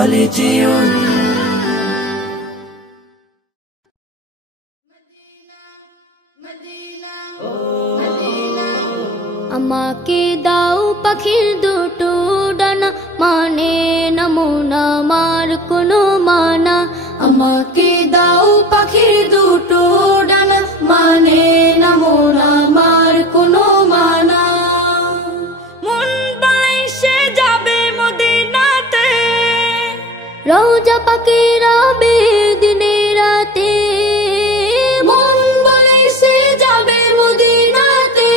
বলে যেও আমাকে দাও পাখির দুটো ডানা, মানে না মন আমার কোনো মানা। আমাকে দাও পাখির দুটো ডানা, মানে না মন আমার কোনো মানা। মন বাইসে যাবে মদিনাতে, রওজা পাকে রবে দিনে রাতে। মন বাইসে যাবে মদিনাতে,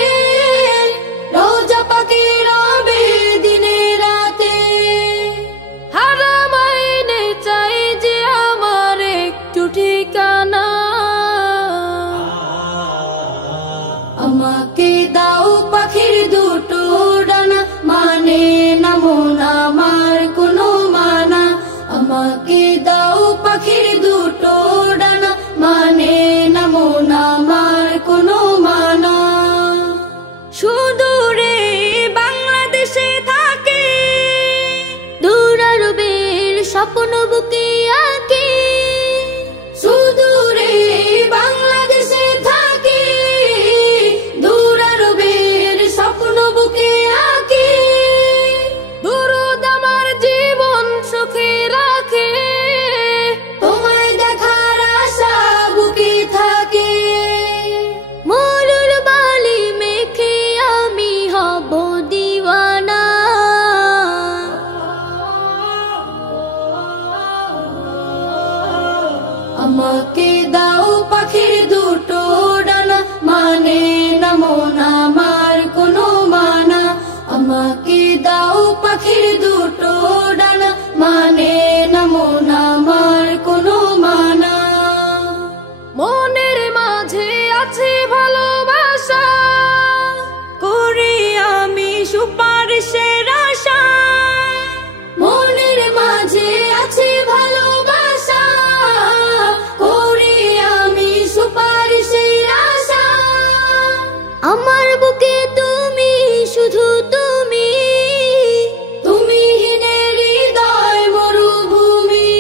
রওজা পাকে রবে দিনে রাতে। হারামাইনে চাই যে আমার একটু ঠিকানা। আমাকে দাও পাখির দুটো ডানা, মানে না মন আমার কোনো মানা। আমাকে দাও পাখির দুটো ডানা, মানে না মন আমার কোনো মানা। সুদূরে বাংলাদেশে থাকে, দূর আরবের স্বপ্ন বুকে আঁকে। সুদূরে বাংলাদেশে থাকে, দূর আরবের স্বপ্ন বুকে আঁকে। দুরুদ আমার জীবন সুখে রাখে, তোমায় দেখার আশা বুকে থাকে। মরুর বালি মেখে আমি হব দিওয়ানা। আমাকে দাও পাখির দুটো ডানা, মানে না মন আমার কোনো মানা। আমাকে দাও পাখির দুটো ডানা, মানে না মন আমার কোনো মানা। মনের মাঝে আছে ভালোবাসা, করি আমি সুপারিশের আশা। মনের মাঝে আছে ভালোবাসা, করি আমি সুপারিশের আশা। আমার বুকে তুমি, শুধু তুমি, তুমিহীনের হৃদয় মরুভূমি।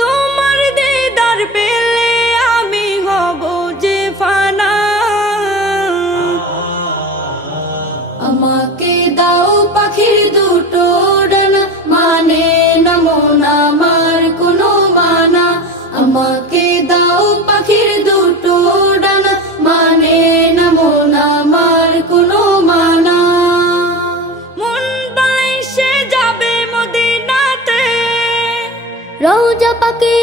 তোমার দিদার পেলে আমি হব যে ফানা। আমাকে দাও পাখির দুটো ডানা, মানে না মন আমার কোনো মানা। আমাকে দাও পাখির দুটো ডানা, মানে না মন আমার কোনো মানা। মন বাইসে যাবে মদিনাতে, রওজা পাকে